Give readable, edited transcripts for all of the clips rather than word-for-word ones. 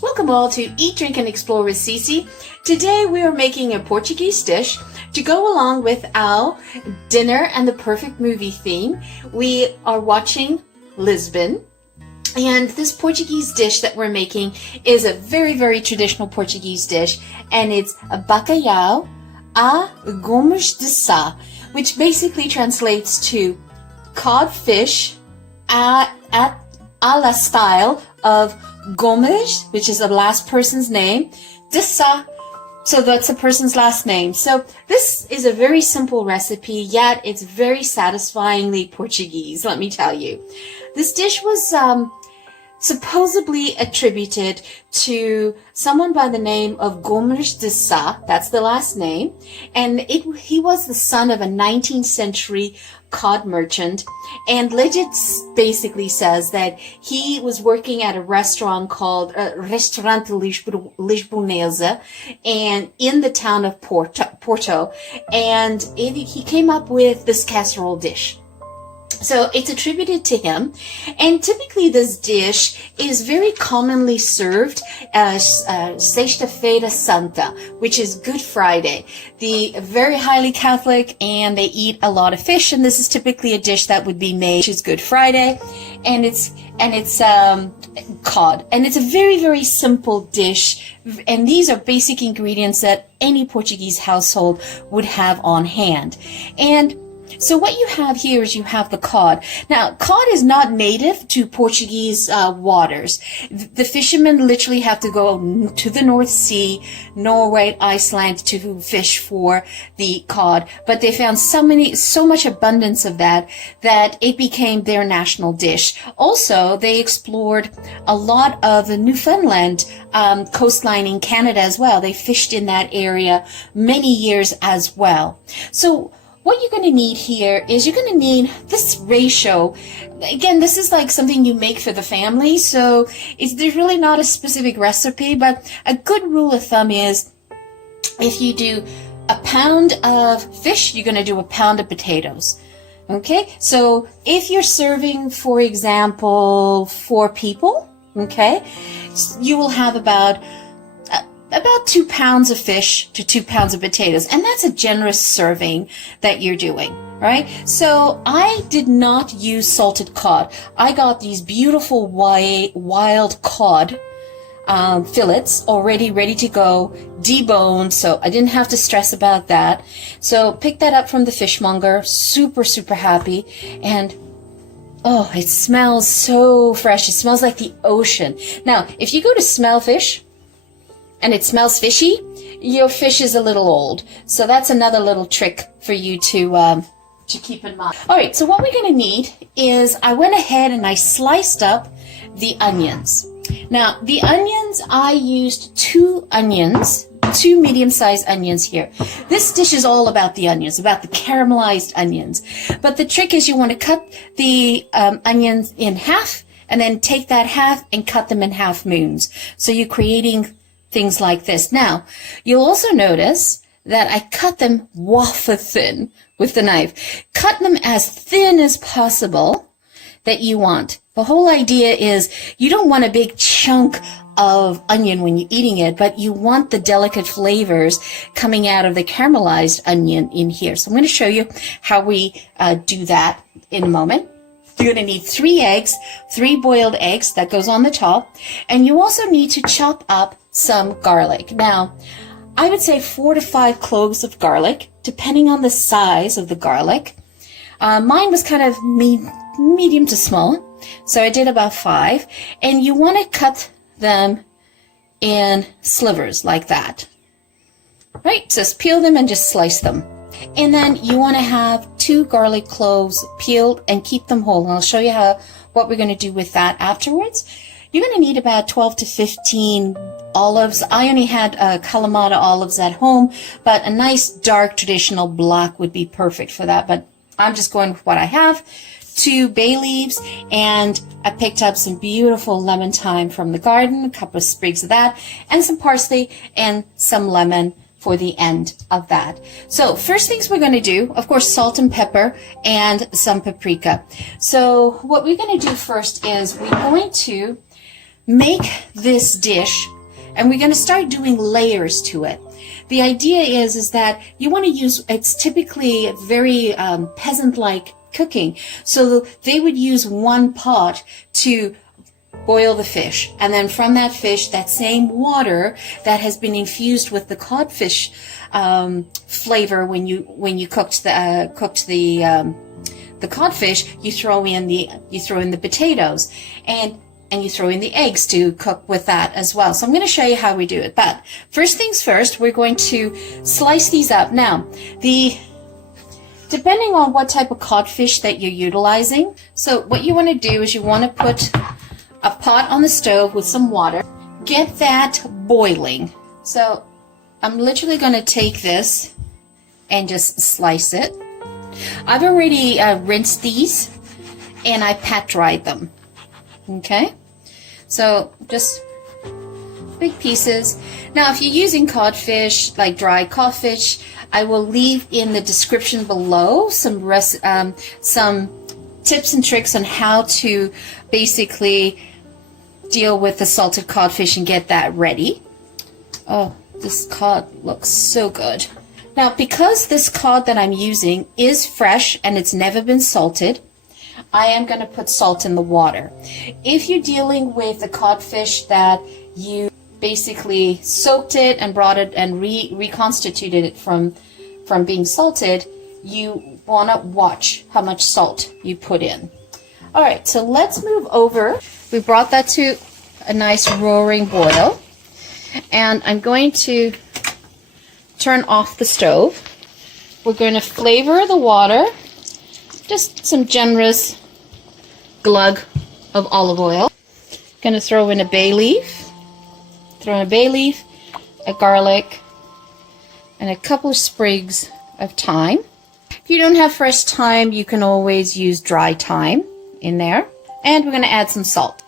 Welcome all to Eat, Drink, and Explore with Cece. Today we are making a Portuguese dish to go along with our dinner and the perfect movie theme. We are watching Lisbon. And this Portuguese dish that we're making is a very, very traditional Portuguese dish. And it's a bacalhau a Gomes de Sá, which basically translates to cod fish a la style of Gomes, which is the last person's name, de Sá, so that's a person's last name. So this is a very simple recipe, yet it's very satisfyingly Portuguese, let me tell you. This dish was supposedly attributed to someone by the name of Gomes de Sá, that's the last name, and he was the son of a 19th century cod merchant, and legend basically says that he was working at a restaurant called Restaurante Lisbonesa, and in the town of Porto, and he came up with this casserole dish. So it's attributed to him, and typically this dish is very commonly served as Sexta-feira Santa, which is Good Friday. The very highly Catholic, and they eat a lot of fish, and this is typically a dish that would be made, which is Good Friday, and it's cod, and it's a very, very simple dish, and these are basic ingredients that any Portuguese household would have on hand. And so what you have here is you have the cod. Now, cod is not native to Portuguese waters. The fishermen literally have to go to the North Sea, Norway, Iceland to fish for the cod. But they found so much abundance of that it became their national dish. Also, they explored a lot of the Newfoundland coastline in Canada as well. They fished in that area many years as well. So what you're going to need here is you're going to need this ratio. Again, this is like something you make for the family, so there's really not a specific recipe, but a good rule of thumb is if you do a pound of fish, you're going to do a pound of potatoes. Okay, so if you're serving, for example, 4 people, okay, you will have about 2 pounds of fish to 2 pounds of potatoes. And that's a generous serving that you're doing, right? So I did not use salted cod. I got these beautiful wild cod fillets already ready to go, deboned, so I didn't have to stress about that. So pick that up from the fishmonger, super, super happy. And oh, it smells so fresh. It smells like the ocean. Now, if you go to smell fish, and it smells fishy, your fish is a little old. So that's another little trick for you to keep in mind. All right, so what we're going to need is I went ahead and I sliced up the onions. Now, the onions, I used 2 onions, 2 medium-sized onions here. This dish is all about the onions, about the caramelized onions. But the trick is you want to cut the onions in half, and then take that half and cut them in half moons. So you're creating things like this. Now, you'll also notice that I cut them wafer thin with the knife. Cut them as thin as possible that you want. The whole idea is you don't want a big chunk of onion when you're eating it, but you want the delicate flavors coming out of the caramelized onion in here. So I'm going to show you how we do that in a moment. You're going to need 3 eggs, 3 boiled eggs, that goes on the top. And you also need to chop up some garlic. Now, I would say 4 to 5 cloves of garlic, depending on the size of the garlic. Mine was kind of medium to small, so I did about 5. And you want to cut them in slivers like that. Right? Just peel them and just slice them. And then you want to have 2 garlic cloves peeled and keep them whole. And I'll show you what we're going to do with that afterwards. You're going to need about 12 to 15 olives. I only had Kalamata olives at home, but a nice dark traditional black would be perfect for that. But I'm just going with what I have. 2 bay leaves, and I picked up some beautiful lemon thyme from the garden, a couple of sprigs of that, and some parsley and some lemon for the end of that. So first things we're going to do, of course, salt and pepper and some paprika. So what we're going to do first is we're going to make this dish, and we're going to start doing layers to it. The idea is that you want to use, it's typically very peasant-like cooking. So they would use one pot to boil the fish, and then from that fish, that same water that has been infused with the codfish flavor when you cooked the codfish, you throw in the potatoes, and you throw in the eggs to cook with that as well. So I'm going to show you how we do it. But first things first, we're going to slice these up. Now, depending on what type of codfish that you're utilizing, so what you want to do is you want to put a pot on the stove with some water. Get that boiling. So I'm literally going to take this and just slice it. I've already rinsed these and I pat dried them. Okay, so just big pieces. Now, if you're using codfish, like dry codfish, I will leave in the description below some tips and tricks on how to basically deal with the salted codfish and get that ready. Oh, this cod looks so good. Now, because this cod that I'm using is fresh and it's never been salted, I am going to put salt in the water. If you're dealing with a codfish that you basically soaked it and brought it and reconstituted it from being salted, you want to watch how much salt you put in. All right, so let's move over. We brought that to a nice roaring boil, and I'm going to turn off the stove. We're going to flavor the water, just some generous glug of olive oil. Going to throw in a bay leaf, a garlic, and a couple of sprigs of thyme. If you don't have fresh thyme, you can always use dry thyme in there. And we're going to add some salt.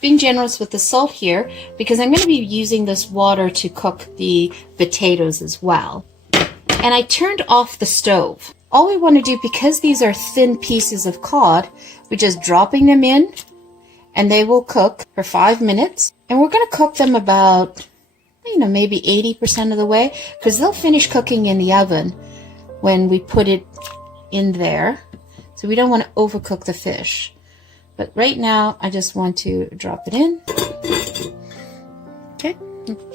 Being generous with the salt here because I'm going to be using this water to cook the potatoes as well. And I turned off the stove. All we want to do, because these are thin pieces of cod, we're just dropping them in and they will cook for 5 minutes. And we're going to cook them about, maybe 80% of the way, because they'll finish cooking in the oven when we put it in there. So we don't want to overcook the fish. But right now, I just want to drop it in. Okay,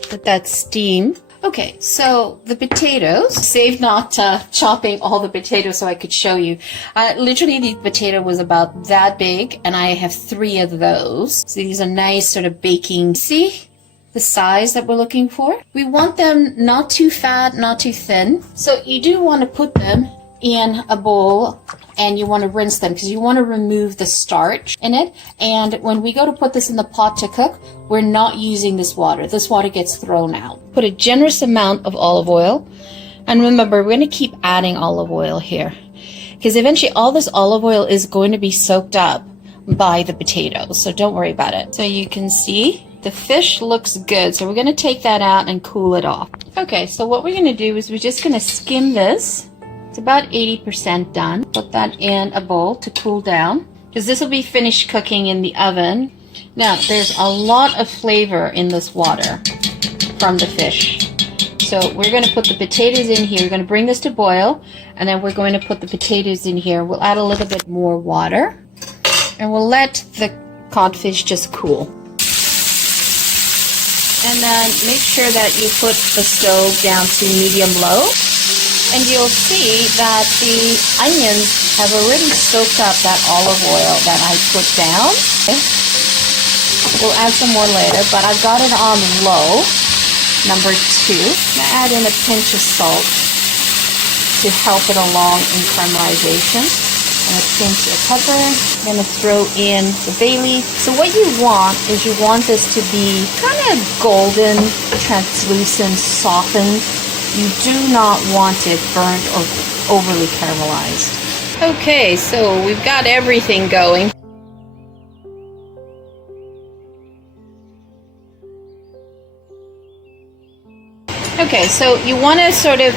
let that steam. Okay, so the potatoes, saved not chopping all the potatoes so I could show you. Literally, the potato was about that big, and I have 3 of those. So these are nice sort of baking. See the size that we're looking for? We want them not too fat, not too thin. So you do want to put them in a bowl, and you want to rinse them because you want to remove the starch in it. And when we go to put this in the pot to cook, we're not using this water. This water gets thrown out. Put a generous amount of olive oil. And remember, we're going to keep adding olive oil here because eventually all this olive oil is going to be soaked up by the potatoes. So don't worry about it. So you can see the fish looks good. So we're going to take that out and cool it off. Okay, so what we're going to do is we're just going to skim this. It's about 80% done. Put that in a bowl to cool down because this will be finished cooking in the oven. Now, there's a lot of flavor in this water from the fish. So we're going to put the potatoes in here. We're going to bring this to boil, and then we're going to put the potatoes in here. We'll add a little bit more water, and we'll let the codfish just cool. And then make sure that you put the stove down to medium-low. And you'll see that the onions have already soaked up that olive oil that I put down. Okay. We'll add some more later, but I've got it on low, number 2. I'm going to add in a pinch of salt to help it along in caramelization. And a pinch of pepper. I'm going to throw in the bay leaf. So what you want is you want this to be kind of golden, translucent, softened. You do not want it burnt or overly caramelized. Okay, so we've got everything going. Okay, so you want to sort of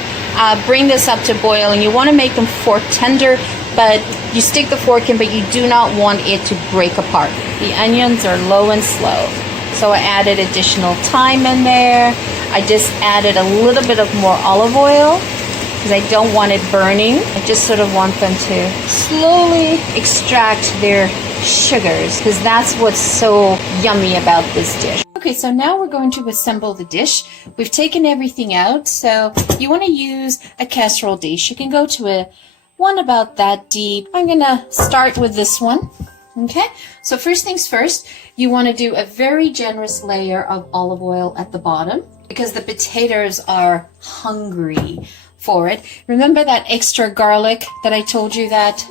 bring this up to boil, and you want to make them fork tender but you stick the fork in, but you do not want it to break apart. The onions are low and slow. So I added additional thyme in there. I just added a little bit of more olive oil because I don't want it burning. I just sort of want them to slowly extract their sugars because that's what's so yummy about this dish. Okay, so now we're going to assemble the dish. We've taken everything out, so you want to use a casserole dish. You can go to a one about that deep. I'm gonna start with this one. Okay, so first things first, you want to do a very generous layer of olive oil at the bottom because the potatoes are hungry for it. Remember that extra garlic that I told you that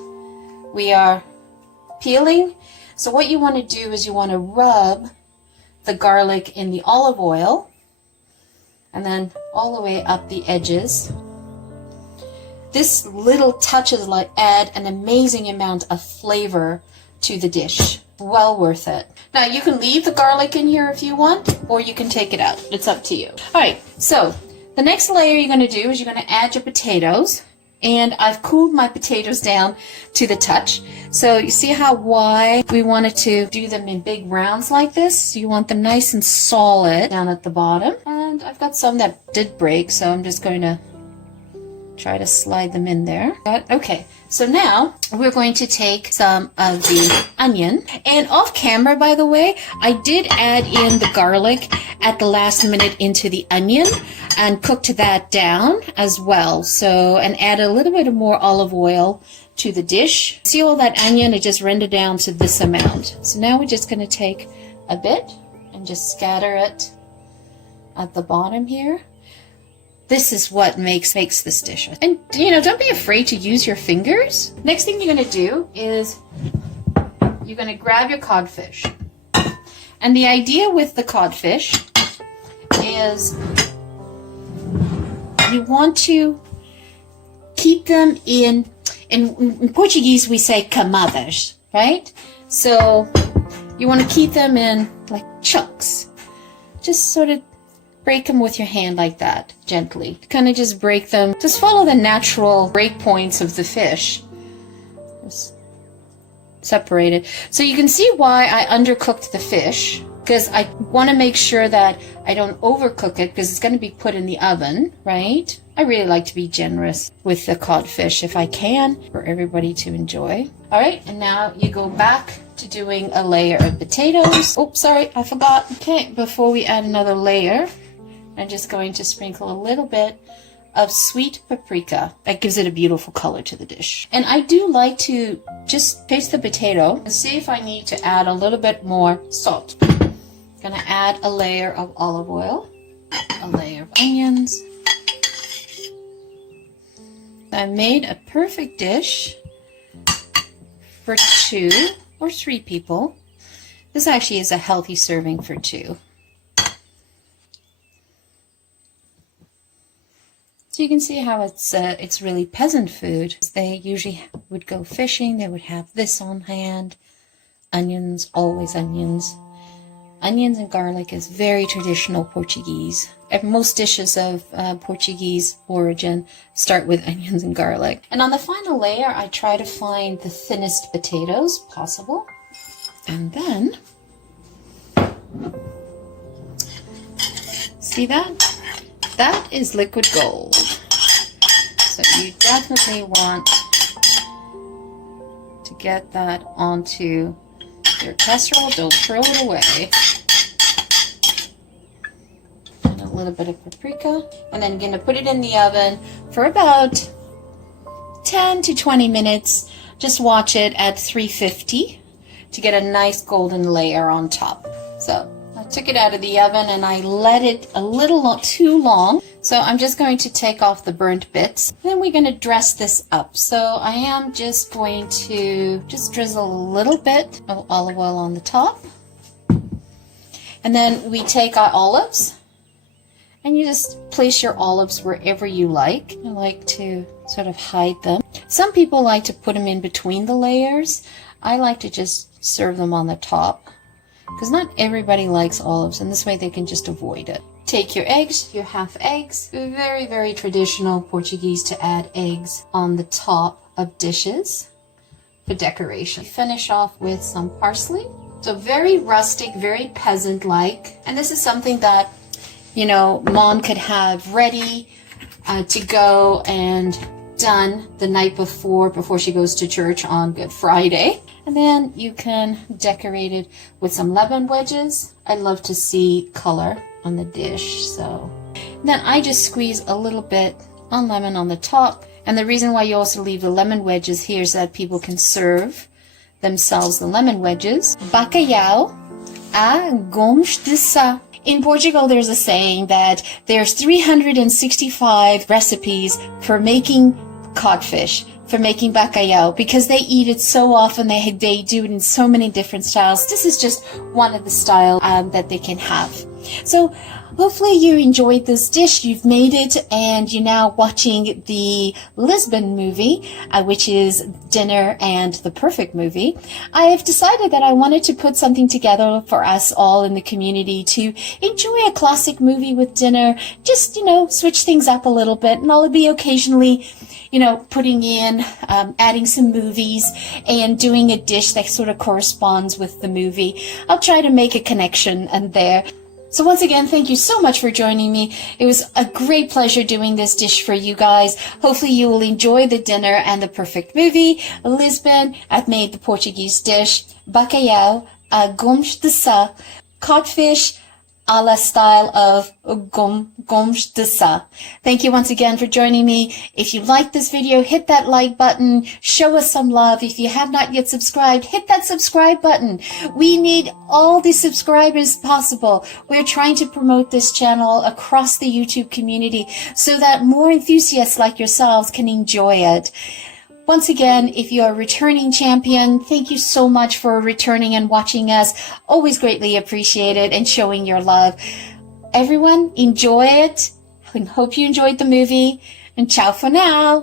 we are peeling? So what you want to do is you want to rub the garlic in the olive oil and then all the way up the edges. This little touches like add an amazing amount of flavor to the dish. Well worth it. Now you can leave the garlic in here if you want, or you can take it out. It's up to you. All right, so the next layer you're going to do is you're going to add your potatoes, and I've cooled my potatoes down to the touch. So you see how wide we wanted to do them in big rounds like this? You want them nice and solid down at the bottom. And I've got some that did break, so I'm just going to try to slide them in there. Okay, so now we're going to take some of the onion. And off camera, by the way, I did add in the garlic at the last minute into the onion and cooked that down as well. So, and add a little bit of more olive oil to the dish. See all that onion? It just rendered down to this amount. So now we're just going to take a bit and just scatter it at the bottom here. This is what makes this dish. And, you know, don't be afraid to use your fingers. Next thing you're going to do is you're going to grab your codfish. And the idea with the codfish is you want to keep them in Portuguese we say camadas, right? So you want to keep them in like chunks. Just sort of break them with your hand like that, gently. Kind of just break them. Just follow the natural break points of the fish. Just separate it. So you can see why I undercooked the fish, because I want to make sure that I don't overcook it because it's going to be put in the oven, right? I really like to be generous with the codfish if I can, for everybody to enjoy. All right, and now you go back to doing a layer of potatoes. Oh, sorry, I forgot. Okay, before we add another layer, I'm just going to sprinkle a little bit of sweet paprika. That gives it a beautiful color to the dish. And I do like to just taste the potato and see if I need to add a little bit more salt. I'm gonna add a layer of olive oil, a layer of onions. I made a perfect dish for 2 or 3 people. This actually is a healthy serving for 2. So you can see how it's really peasant food. They usually would go fishing. They would have this on hand. Onions, always onions. Onions and garlic is very traditional Portuguese. Most dishes of Portuguese origin start with onions and garlic. And on the final layer, I try to find the thinnest potatoes possible. And then, see that? That is liquid gold. So you definitely want to get that onto your casserole. Don't throw it away. And a little bit of paprika. And then I'm going to put it in the oven for about 10 to 20 minutes. Just watch it at 350 to get a nice golden layer on top. So I took it out of the oven and I let it a little too long. So I'm just going to take off the burnt bits. Then we're going to dress this up. So I am just going to just drizzle a little bit of olive oil on the top. And then we take our olives and you just place your olives wherever you like. I like to sort of hide them. Some people like to put them in between the layers. I like to just serve them on the top, because not everybody likes olives, and this way they can just avoid it. Take your eggs, your half eggs. Very, very traditional Portuguese to add eggs on the top of dishes. for decoration. Finish off with some parsley. So very rustic, very peasant-like. And this is something that, you know, mom could have ready to go and done the night before she goes to church on Good Friday. And then you can decorate it with some lemon wedges. I love to see color on the dish, so. Then I just squeeze a little bit on lemon on the top. And the reason why you also leave the lemon wedges here is that people can serve themselves the lemon wedges. Bacalhau à Gomes de Sá. In Portugal, there's a saying that there's 365 recipes for making codfish, for making bacalhau, because they eat it so often, they do it in so many different styles. This is just one of the styles that they can have. So hopefully you enjoyed this dish, you've made it, and you're now watching the Lisbon movie, which is Dinner and the Perfect Movie. I have decided that I wanted to put something together for us all in the community to enjoy a classic movie with dinner, just, you know, switch things up a little bit, and I'll be occasionally, you know, putting in, adding some movies and doing a dish that sort of corresponds with the movie. I'll try to make a connection and there. So once again, thank you so much for joining me. It was a great pleasure doing this dish for you guys. Hopefully you will enjoy the dinner and the perfect movie. Lisbon, I've made the Portuguese dish, Bacalhau à Gomes de Sá, codfish a la style of Gomes de Sá. Thank you once again for joining me. If you like this video, hit that like button. Show us some love. If you have not yet subscribed, hit that subscribe button. We need all the subscribers possible. We're trying to promote this channel across the YouTube community so that more enthusiasts like yourselves can enjoy it. Once again, if you're a returning champion, thank you so much for returning and watching us. Always greatly appreciated and showing your love. Everyone, enjoy it. I hope you enjoyed the movie. And ciao for now.